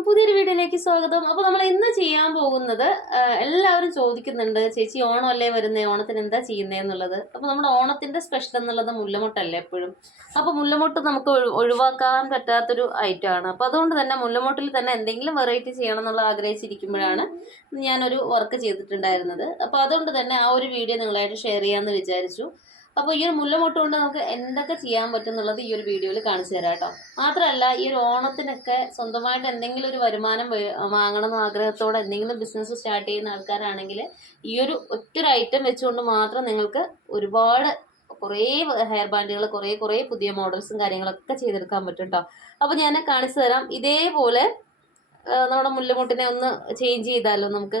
എല്ലാവർക്കും പുതിയൊരു വീഡിയോയിലേക്ക് സ്വാഗതം. അപ്പോൾ നമ്മൾ ഇന്ന് ചെയ്യാൻ പോകുന്നത് എല്ലാവരും ചോദിക്കുന്നുണ്ട് ചേച്ചി ഓണം അല്ലേ വരുന്നേ? ഓണത്തിന് എന്താ ചെയ്യുന്നേ? എന്നുള്ളത്. അപ്പോൾ നമ്മുടെ ഓണത്തിന്റെ സ്പെഷ്യൽ എന്നുള്ളത് മുല്ലമുട്ടല്ലേ എപ്പോഴും? അപ്പോൾ മുല്ലമുട്ട് നമുക്ക് ഒഴി- ഒഴിവാക്കാൻ പറ്റാത്തൊരു ഐറ്റം ആണ്. അപ്പോൾ അതുകൊണ്ട് തന്നെ മുല്ലമുട്ടിൽ തന്നെ എന്തെങ്കിലും വെറൈറ്റി ചെയ്യണം എന്നുള്ള ആഗ്രഹിച്ചിരിക്കുമ്പോഴാണ് ഞാനൊരു വർക്ക് ചെയ്തിട്ടുണ്ടായിരുന്നത്. അപ്പോൾ അതുകൊണ്ട് തന്നെ ആ ഒരു വീഡിയോ നിങ്ങളായിട്ട് ഷെയർ ചെയ്യാമെന്ന് വിചാരിച്ചു. അപ്പോൾ ഈ ഒരു മുല്ലമൊട്ട് കൊണ്ട് നമുക്ക് എന്തൊക്കെ ചെയ്യാൻ പറ്റും എന്നുള്ളത് ഈ ഒരു വീഡിയോയിൽ കാണിച്ചു തരാം കേട്ടോ. മാത്രമല്ല ഈ ഒരു ഓണത്തിനൊക്കെ സ്വന്തമായിട്ട് എന്തെങ്കിലും ഒരു വരുമാനം വാങ്ങണം എന്ന ആഗ്രഹത്തോടെ എന്തെങ്കിലും ബിസിനസ് സ്റ്റാർട്ട് ചെയ്യുന്ന ആൾക്കാരാണെങ്കിൽ ഈ ഒരു ഒറ്റൊരു ഐറ്റം വെച്ചുകൊണ്ട് മാത്രം നിങ്ങൾക്ക് ഒരുപാട് കുറേ ഹെയർ ബാൻഡുകൾ കുറേ കുറേ പുതിയ മോഡൽസും കാര്യങ്ങളൊക്കെ ചെയ്തെടുക്കാൻ പറ്റും കേട്ടോ. അപ്പോൾ ഞാൻ കാണിച്ചു തരാം. ഇതേപോലെ നമ്മുടെ മുല്ലമുട്ടിനെ ഒന്ന് ചേഞ്ച് ചെയ്താലോ നമുക്ക്?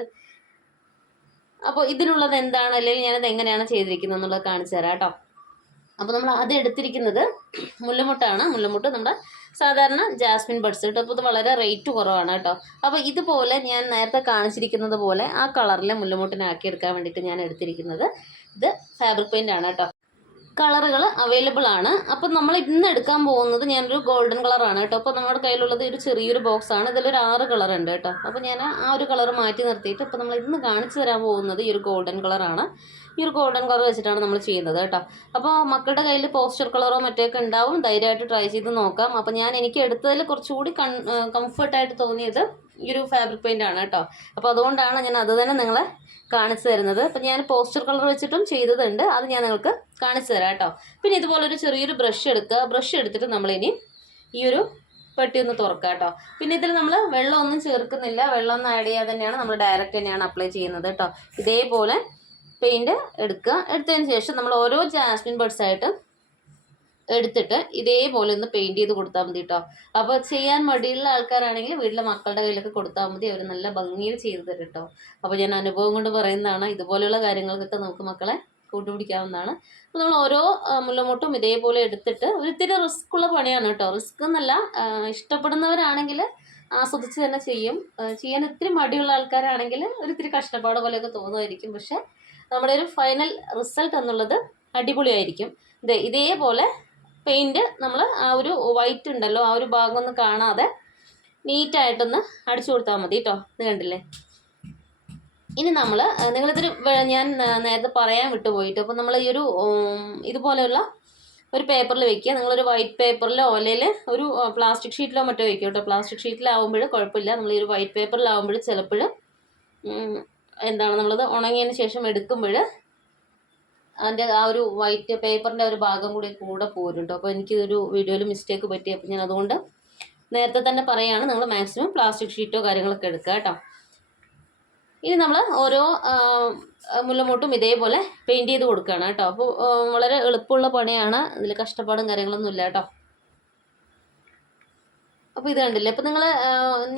അപ്പോൾ ഇതിലുള്ളത് എന്താണ്? അല്ലെങ്കിൽ ഞാനത് എങ്ങനെയാണ് ചെയ്തിരിക്കുന്നത് എന്നുള്ളത് കാണിച്ചു തരാം കേട്ടോ. അപ്പോൾ നമ്മൾ അത് എടുത്തിരിക്കുന്നത് മുല്ലമുട്ടാണ്. മുല്ലമുട്ട് നമ്മുടെ സാധാരണ ജാസ്മിൻ ബഡ്സ് കേട്ടോ. അപ്പോൾ ഇത് വളരെ റേറ്റ് കുറവാണ് കേട്ടോ. അപ്പോൾ ഇതുപോലെ ഞാൻ നേരത്തെ കാണിച്ചിരിക്കുന്നത് പോലെ ആ കളറിലെ മുല്ലമുട്ടിനാക്കി എടുക്കാൻ വേണ്ടിയിട്ട് ഞാൻ എടുത്തിരിക്കുന്നത് ഇത് ഫാബ്രിക് പെയിന്റ് ആണ് കേട്ടോ. കളറുകൾ അവൈലബിൾ ആണ്. അപ്പം നമ്മൾ ഇന്ന് എടുക്കാൻ പോകുന്നത് ഞാനൊരു ഗോൾഡൻ കളറാണ് കേട്ടോ. അപ്പോൾ നമ്മുടെ കയ്യിലുള്ളത് ഒരു ചെറിയൊരു ബോക്സ് ആണ്. ഇതിലൊരു ആറ് കളർ ഉണ്ട് കേട്ടോ. അപ്പോൾ ഞാൻ ആ ഒരു കളർ മാറ്റി നിർത്തിയിട്ട് ഇപ്പോൾ നമ്മൾ ഇന്ന് കാണിച്ചു തരാൻ പോകുന്നത് ഈ ഒരു ഗോൾഡൻ കളറാണ്. ഈ ഒരു ഗോൾഡൻ കളർ വെച്ചിട്ടാണ് നമ്മൾ ചെയ്യുന്നത് കേട്ടോ. അപ്പോൾ മക്കളുടെ കയ്യിൽ പോസ്റ്റർ കളറോ മറ്റൊക്കെ ഉണ്ടാവും. ധൈര്യമായിട്ട് ട്രൈ ചെയ്ത് നോക്കാം. അപ്പോൾ ഞാൻ എനിക്ക് എടുത്തതിൽ കുറച്ചുകൂടി കംഫർട്ടായിട്ട് തോന്നിയത് ഈ ഒരു ഫാബ്രിക് പെയിന്റ് ആണ് കേട്ടോ. അപ്പോൾ അതുകൊണ്ടാണ് ഞാൻ അത് തന്നെ നിങ്ങളെ കാണിച്ചു തരുന്നത്. അപ്പം ഞാൻ പോസ്റ്റർ കളർ വെച്ചിട്ടും ചെയ്തതുണ്ട്. അത് ഞാൻ നിങ്ങൾക്ക് കാണിച്ചു തരാം കേട്ടോ. പിന്നെ ഇതുപോലൊരു ചെറിയൊരു ബ്രഷ് എടുക്കുക. ബ്രഷ് എടുത്തിട്ട് നമ്മളിനി ഈ ഒരു പെട്ടി ഒന്ന് തുറക്കുക കേട്ടോ. പിന്നെ ഇതിൽ നമ്മൾ വെള്ളമൊന്നും ചേർക്കുന്നില്ല. വെള്ളമൊന്നും ആഡ് ചെയ്യാതെ തന്നെയാണ് നമ്മൾ ഡയറക്റ്റ് തന്നെയാണ് അപ്ലൈ ചെയ്യുന്നത് കേട്ടോ. ഇതേപോലെ പെയിന്റ് എടുക്കുക. എടുത്തതിന് ശേഷം നമ്മൾ ഓരോ ജാസ്മിൻ ബഡ്സ് ആയിട്ട് എടുത്തിട്ട് ഇതേപോലെ ഒന്ന് പെയിന്റ് ചെയ്ത് കൊടുത്താൽ മതി കേട്ടോ അപ്പോൾ ചെയ്യാൻ മടിയുള്ള ആൾക്കാരാണെങ്കിൽ വീട്ടിലെ മക്കളുടെ കയ്യിലൊക്കെ കൊടുത്താൽ മതി. അവർ നല്ല ഭംഗിയിൽ ചെയ്തു തരും കേട്ടോ അപ്പോൾ ഞാൻ അനുഭവം കൊണ്ട് പറയുന്നതാണ് ഇതുപോലെയുള്ള കാര്യങ്ങൾക്കൊക്കെ നമുക്ക് മക്കളെ കൂട്ടുപിടിക്കാവുന്നതാണ്. അപ്പോൾ നമ്മൾ ഓരോ മുല്ലമൊട്ടും ഇതേപോലെ എടുത്തിട്ട് ഒരു ഇത്തിരി റിസ്ക് ഉള്ള പണിയാണ് കേട്ടോ റിസ്ക് എന്നല്ല ഇഷ്ടപ്പെടുന്നവരാണെങ്കിൽ ആസ്വദിച്ച് തന്നെ ചെയ്യും. ചെയ്യാൻ ഇത്തിരി മടിയുള്ള ആൾക്കാരാണെങ്കിൽ ഒരു ഇത്തിരി കഷ്ടപ്പാട് പോലെയൊക്കെ തോന്നുമായിരിക്കും. പക്ഷെ നമ്മുടെ ഒരു ഫൈനൽ റിസൾട്ട് എന്നുള്ളത് അടിപൊളിയായിരിക്കും. ഇത് ഇതേപോലെ പെയിന്റ് നമ്മൾ ആ ഒരു വൈറ്റ് ഉണ്ടല്ലോ ആ ഒരു ഭാഗം ഒന്നും കാണാതെ നീറ്റായിട്ടൊന്ന് അടിച്ചു കൊടുത്താൽ മതി കേട്ടോ ഇത് കണ്ടില്ലേ? ഇനി നമ്മൾ നിങ്ങളിതൊരു ഞാൻ നേരത്തെ പറയാൻ വിട്ടുപോയിട്ട് അപ്പോൾ നമ്മൾ ഈ ഒരു ഇതുപോലെയുള്ള ഒരു പേപ്പറിൽ വെക്കുക. നിങ്ങളൊരു വൈറ്റ് പേപ്പറിലോ അല്ലെങ്കിൽ ഒരു പ്ലാസ്റ്റിക് ഷീറ്റിലോ മറ്റോ വെക്കുക കേട്ടോ പ്ലാസ്റ്റിക് ഷീറ്റിലാവുമ്പോൾ കുഴപ്പമില്ല. നമ്മൾ ഈ ഒരു വൈറ്റ് പേപ്പറിലാവുമ്പോൾ ചിലപ്പോൾ എന്താണ് നമ്മളത് ഉണങ്ങിയതിന് ശേഷം എടുക്കുമ്പോൾ അതിന്റെ ആ ഒരു വൈറ്റ് പേപ്പറിന്റെ ഒരു ഭാഗം കൂടി കൂടെ പോരുണ്ട്. അപ്പോൾ എനിക്കിതൊരു വീഡിയോയിൽ മിസ്റ്റേക്ക് പറ്റി. അപ്പോൾ ഞാൻ അതുകൊണ്ട് നേരത്തെ തന്നെ പറയുകയാണ് നിങ്ങൾ മാക്സിമം പ്ലാസ്റ്റിക് ഷീറ്റോ കാര്യങ്ങളൊക്കെ എടുക്കുക കേട്ടോ. ഇനി നമ്മൾ ഓരോ മുല്ലമോട്ടും ഇതേപോലെ പെയിന്റ് ചെയ്ത് കൊടുക്കുകയാണ് കേട്ടോ. അപ്പോൾ വളരെ എളുപ്പമുള്ള പണിയാണ്. ഇതിൽ കഷ്ടപ്പാടും കാര്യങ്ങളൊന്നും ഇല്ല കേട്ടോ. അപ്പോൾ ഇത് കണ്ടില്ലേ? അപ്പോൾ നിങ്ങൾ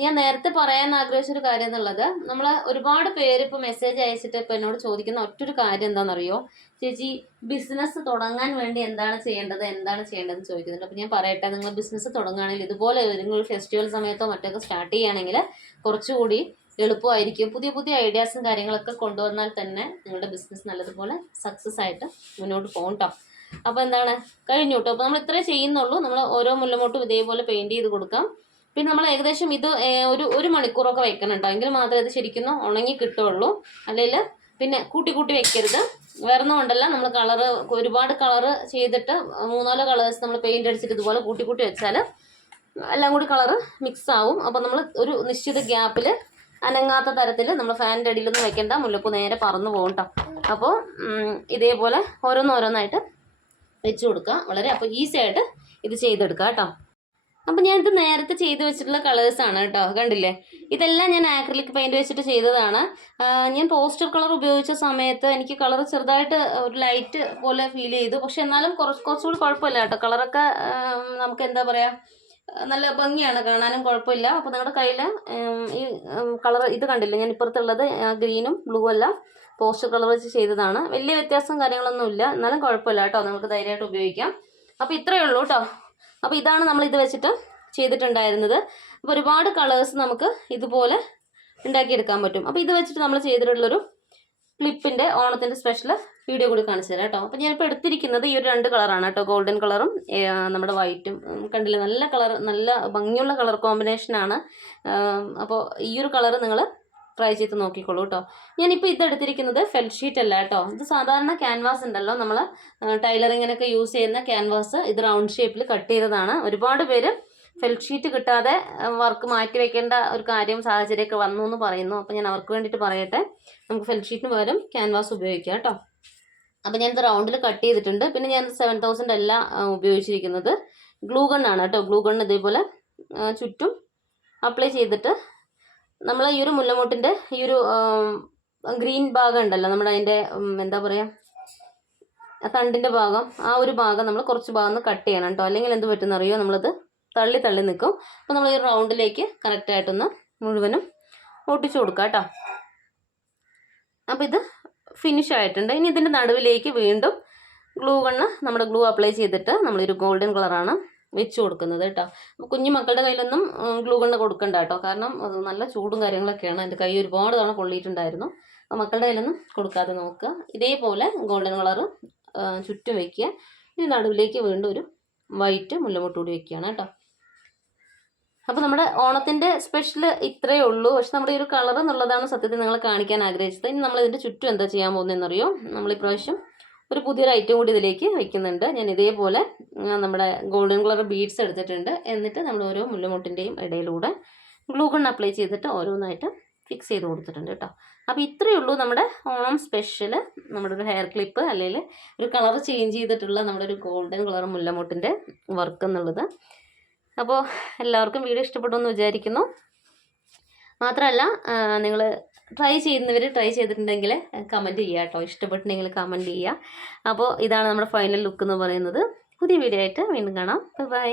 ഞാൻ നേരത്തെ പറയാൻ ആഗ്രഹിച്ചൊരു കാര്യം എന്നുള്ളത് നമ്മൾ ഒരുപാട് പേര് ഇപ്പോൾ മെസ്സേജ് അയച്ചിട്ട് ഇപ്പോൾ എന്നോട് ചോദിക്കുന്ന ഒറ്റൊരു കാര്യം എന്താണെന്നറിയോ ചേച്ചി ബിസിനസ് തുടങ്ങാൻ വേണ്ടി എന്താണ് ചെയ്യേണ്ടത്? എന്താണ് ചെയ്യേണ്ടതെന്ന് ചോദിക്കുന്നുണ്ട്. അപ്പോൾ ഞാൻ പറയട്ടെ നിങ്ങൾ ബിസിനസ് തുടങ്ങുകയാണെങ്കിൽ ഇതുപോലെ ഒരു ഫെസ്റ്റിവൽ സമയത്തോ മറ്റൊക്കെ സ്റ്റാർട്ട് ചെയ്യുകയാണെങ്കിൽ കുറച്ചുകൂടി എളുപ്പമായിരിക്കും. പുതിയ പുതിയ ഐഡിയാസും കാര്യങ്ങളൊക്കെ കൊണ്ടുവന്നാൽ തന്നെ നിങ്ങളുടെ ബിസിനസ് നല്ലതുപോലെ സക്സസ് ആയിട്ട് മുന്നോട്ട് പോകും കേട്ടോ അപ്പോൾ എന്താണ്? കഴിഞ്ഞു കേട്ടോ അപ്പോൾ നമ്മൾ ഇത്രേ ചെയ്യുന്നുള്ളൂ. നമ്മൾ ഓരോ മുല്ലമോട്ടും ഇതേപോലെ പെയിന്റ് ചെയ്ത് കൊടുക്കാം. പിന്നെ നമ്മൾ ഏകദേശം ഇത് ഒരു ഒരു മണിക്കൂറൊക്കെ വെക്കണം കേട്ടോ എങ്കിൽ മാത്രമേ ഇത് ശരിക്കും ഉണങ്ങി കിട്ടുള്ളൂ അല്ലെങ്കിൽ പിന്നെ കൂട്ടി കൂട്ടി വെക്കരുത്. വേറൊന്നും ഉണ്ടല്ല നമ്മൾ കളറ് ഒരുപാട് കളറ് ചെയ്തിട്ട് മൂന്നാലോ കളേഴ്സ് നമ്മൾ പെയിന്റ് അടിച്ചിട്ട് ഇതുപോലെ കൂട്ടി കൂട്ടി വെച്ചാൽ എല്ലാം കൂടി കളറ് മിക്സ് ആവും. അപ്പോൾ നമ്മൾ ഒരു നിശ്ചിത ഗ്യാപ്പിൽ അനങ്ങാത്ത തരത്തിൽ നമ്മൾ ഫാനിന്റെ അടിയിലൊന്നും വെക്കേണ്ട. മുല്ലപ്പൂ നേരെ പറന്നു പോകും കേട്ടോ അപ്പോൾ ഇതേപോലെ ഓരോന്നോരോന്നായിട്ട് വെച്ച് കൊടുക്കുക വളരെ അപ്പോൾ ഈസി ആയിട്ട് ഇത് ചെയ്തെടുക്കുക കേട്ടോ. അപ്പം ഞാനിത് നേരത്തെ ചെയ്ത് വെച്ചിട്ടുള്ള കളേഴ്സാണ് കേട്ടോ. കണ്ടില്ലേ? ഇതെല്ലാം ഞാൻ ആക്രിലിക് പെയിന്റ് വെച്ചിട്ട് ചെയ്തതാണ്. ഞാൻ പോസ്റ്റർ കളർ ഉപയോഗിച്ച സമയത്ത് എനിക്ക് കളർ ചെറുതായിട്ട് ഒരു ലൈറ്റ് പോലെ ഫീൽ ചെയ്തു. പക്ഷെ എന്നാലും കുറച്ച് കുറച്ചുകൂടി കുഴപ്പമില്ല കേട്ടോ. കളറൊക്കെ നമുക്ക് എന്താ പറയുക നല്ല ഭംഗിയാണ് കാണാനും കുഴപ്പമില്ല. അപ്പോൾ നിങ്ങളുടെ കയ്യിൽ ഈ കളർ ഇത് കണ്ടില്ലേ? ഞാൻ ഇപ്പുറത്തുള്ളത് ഗ്രീനും ബ്ലൂ എല്ലാം. പോസ്റ്റർ കളർ വെച്ച് ചെയ്തതാണ്. വലിയ വ്യത്യാസം കാര്യങ്ങളൊന്നുമില്ല എന്നാലും കുഴപ്പമില്ല കേട്ടോ. നിങ്ങൾക്ക് ധൈര്യമായിട്ട് ഉപയോഗിക്കാം. അപ്പോൾ ഇത്രയേ ഉള്ളൂ കേട്ടോ. അപ്പോൾ ഇതാണ് നമ്മൾ ഇത് വെച്ചിട്ട് ചെയ്തിട്ടുണ്ടായിരുന്നത്. അപ്പോൾ ഒരുപാട് കളേഴ്സ് നമുക്ക് ഇതുപോലെ ഉണ്ടാക്കിയെടുക്കാൻ പറ്റും. അപ്പോൾ ഇത് വെച്ചിട്ട് നമ്മൾ ചെയ്തിട്ടുള്ളൊരു ക്ലിപ്പിന്റെ ഓണത്തിന്റെ സ്പെഷ്യൽ വീഡിയോ കൂടി കാണിച്ചു തരാം കേട്ടോ. അപ്പോൾ ഞാനിപ്പോൾ എടുത്തിരിക്കുന്നത് ഈ ഒരു രണ്ട് കളറാണ് കേട്ടോ. ഗോൾഡൻ കളറും നമ്മുടെ വൈറ്റും. കണ്ടില്ല? നല്ല കളർ നല്ല ഭംഗിയുള്ള കളർ കോമ്പിനേഷനാണ്. അപ്പോൾ ഈ ഒരു കളർ നിങ്ങൾ ട്രൈ ചെയ്ത് നോക്കിക്കോളൂ കേട്ടോ ഞാനിപ്പോൾ ഇത് എടുത്തിരിക്കുന്നത് ഫെൽറ്റ് ഷീറ്റ് അല്ല കേട്ടോ ഇത് സാധാരണ ക്യാൻവാസ് ഉണ്ടല്ലോ നമ്മൾ ടൈലറിങ്ങിനൊക്കെ യൂസ് ചെയ്യുന്ന ക്യാൻവാസ് ഇത് റൗണ്ട് ഷേപ്പിൽ കട്ട് ചെയ്തതാണ്. ഒരുപാട് പേര് ഫെൽഷീറ്റ് കിട്ടാതെ വർക്ക് മാറ്റി വെക്കേണ്ട ഒരു കാര്യം സാഹചര്യമൊക്കെ വന്നു എന്ന് പറയുന്നു. അപ്പോൾ ഞാൻ അവർക്ക് വേണ്ടിയിട്ട് പറയട്ടെ. നമുക്ക് ഫെൽഷീറ്റിന് പകരം ക്യാൻവാസ് ഉപയോഗിക്കാം കേട്ടോ അപ്പോൾ ഞാനിത് റൗണ്ടിൽ കട്ട് ചെയ്തിട്ടുണ്ട്. പിന്നെ ഞാൻ സെവൻ തൗസൻഡ് അല്ല ഉപയോഗിച്ചിരിക്കുന്നത്. ഗ്ലൂ ഗണ്ണാണ് കേട്ടോ ഗ്ലൂ ഗണ്ണ് ഇതേപോലെ ചുറ്റും അപ്ലൈ ചെയ്തിട്ട് നമ്മൾ ഈ ഒരു മുല്ലമൂട്ടിന്റെ ഈ ഒരു ഗ്രീൻ ഭാഗം ഉണ്ടല്ലോ നമ്മുടെ അതിന്റെ എന്താ പറയുക ആ തണ്ടിന്റെ ഭാഗം ആ ഒരു ഭാഗം നമ്മൾ കുറച്ച് ഭാഗം കട്ട് ചെയ്യണം കേട്ടോ. അല്ലെങ്കിൽ എന്ത് പറ്റുന്ന അറിയോ? നമ്മളത് തള്ളി തള്ളി നിൽക്കും അപ്പോൾ നമ്മൾ ഈ റൗണ്ടിലേക്ക് കറക്റ്റായിട്ടൊന്ന് മുഴുവനും ഒട്ടിച്ചു കൊടുക്കാം കേട്ടോ. അപ്പോൾ ഇത് ഫിനിഷ് ആയിട്ടുണ്ട്. ഇനി ഇതിന്റെ നടുവിലേക്ക് വീണ്ടും ഗ്ലൂ കണ്ണ് നമ്മുടെ ഗ്ലൂ അപ്ലൈ ചെയ്തിട്ട് നമ്മളൊരു ഗോൾഡൻ കളറാണ് വെച്ച് കൊടുക്കുന്നത് കേട്ടോ. കുഞ്ഞു മക്കളുടെ കയ്യിലൊന്നും ഗ്ലൂ കണ്ണ് കൊടുക്കണ്ട കേട്ടോ. കാരണം അത് നല്ല ചൂടും കാര്യങ്ങളൊക്കെയാണ്. എന്റെ കൈ ഒരുപാട് തവണ പൊള്ളിയിട്ടുണ്ടായിരുന്നു അപ്പോൾ മക്കളുടെ കയ്യിലൊന്നും കൊടുക്കാതെ നോക്കുക. ഇതേപോലെ ഗോൾഡൻ കളറ് ചുറ്റും വയ്ക്കുക ഇനി നടുവിലേക്ക് വീണ്ടും ഒരു വൈറ്റ് മുല്ലമുട്ട് കൂടി വെക്കുകയാണ് കേട്ടോ. അപ്പോൾ നമ്മുടെ ഓണത്തിന്റെ സ്പെഷ്യൽ ഇത്രയേ ഉള്ളൂ. പക്ഷെ നമ്മുടെ ഈ ഒരു കളർ എന്നുള്ളതാണ് സത്യത്തിൽ നിങ്ങളെ കാണിക്കാൻ ആഗ്രഹിച്ചത്. ഇനി നമ്മൾ ഇതിന്റെ ചുറ്റും എന്താ ചെയ്യാൻ പോകുന്നതെന്നറിയോ? നമ്മൾ ഇപ്രാവശ്യം ഒരു പുതിയൊരു ഐറ്റം കൂടി ഇതിലേക്ക് വയ്ക്കുന്നുണ്ട് ഞാൻ ഇതേപോലെ നമ്മുടെ ഗോൾഡൻ കളർ ബീഡ്സ് എടുത്തിട്ടുണ്ട്. എന്നിട്ട് നമ്മൾ ഓരോ മുല്ലമുട്ടിന്റെയും ഇടയിലൂടെ ഗ്ലൂ ഗൺ അപ്ലൈ ചെയ്തിട്ട് ഓരോന്നായിട്ട് ഫിക്സ് ചെയ്ത് കൊടുത്തിട്ടുണ്ട് കേട്ടോ. അപ്പോൾ ഇത്രയേ ഉള്ളൂ നമ്മുടെ ഓണം സ്പെഷ്യൽ നമ്മുടെ ഒരു ഹെയർ ക്ലിപ്പ് അല്ലെങ്കിൽ ഒരു കളർ ചേഞ്ച് ചെയ്തിട്ടുള്ള നമ്മുടെ ഒരു ഗോൾഡൻ കളർ മുല്ലമുട്ടിന്റെ വർക്ക് എന്നുള്ളത്. അപ്പോൾ എല്ലാവർക്കും വീഡിയോ ഇഷ്ടപ്പെട്ടു എന്ന് വിചാരിക്കുന്നു. മാത്രമല്ല നിങ്ങൾ ട്രൈ ചെയ്യുന്നവർ ട്രൈ ചെയ്തിട്ടുണ്ടെങ്കിൽ കമന്റ് ചെയ്യുക കേട്ടോ. ഇഷ്ടപ്പെട്ടുണ്ടെങ്കിൽ കമന്റ് ചെയ്യുക. അപ്പോൾ ഇതാണ് നമ്മുടെ ഫൈനൽ ലുക്ക് എന്ന് പറയുന്നത്. പുതിയ വീഡിയോ ആയിട്ട് വീണ്ടും കാണാം. ബൈ